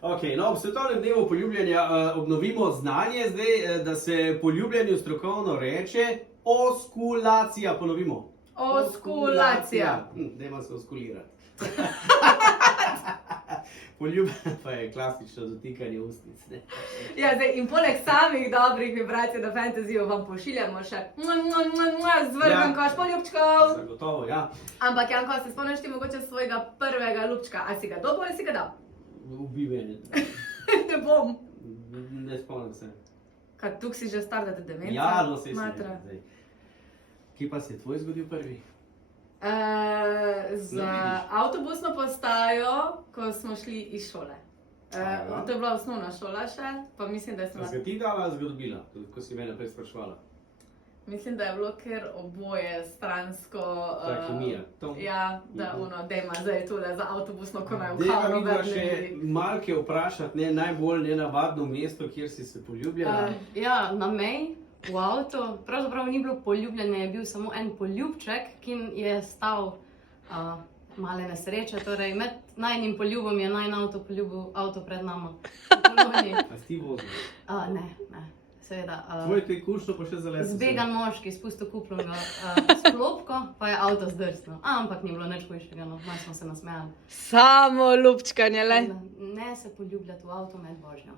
Ok, no, ob svetovnem dnevu poljubljanja obnovimo znanje zdaj, da se poljubljanju strokovno reče oskulacija. Ponovimo. Oskulacija. Dajmo se oskulirati. Poljubljanje pa je klasično dotikanje ustnic, ne? Ja, zdaj, in poleg samih dobrih vibracij na Fantasyju vam pošiljamo še zvrgan koš poljubčkov. Zagotovo, ja. Ampak, Janko, se spomniš ti mogoče svojega prvega ljubčka? A si ga dobil ali si ga dal? Ubi mene. Ne bom. Ne spomnim se. Kaj, tuk si že star, da te demenca Ja, no, se matra? zdaj. Kje pa se je tvoj zgodil prvi? Z No, vidiš. avtobusno postajo, ko smo šli iz šole. Aha. To je bila osnovna šola še, pa mislim, da sem... A si ga ti dala, ali si ga dobila? Ko si mene prej spraševala. Mislim, da je bilo kar oboje stransko... Ta kemija. Ja, da dejma zdaj tule za avtobusno, ko naj v Dejva kavno midva še vrne. malke vprašati, ne, najbolj nenavadno mesto, kjer si se poljubljala. Ja, na meji, v avtu. Pravzaprav ni bilo poljubljanje, je bil samo en poljubček, ki je stal male nesreče. Torej, med najnim poljubom je najin avto poljubil avto pred nama. A si ti vozil? Ne, seveda. Tvoj te kušno pa še zalesel. Zbegan moški, spustil kupljenega sklopko, pa je avto zdrsnil. Ampak ni bilo nič hujšega, no, malo smo se nasmejali. Samo ljubčkanje, le. Ne se poljubljati v avto med vožnjo.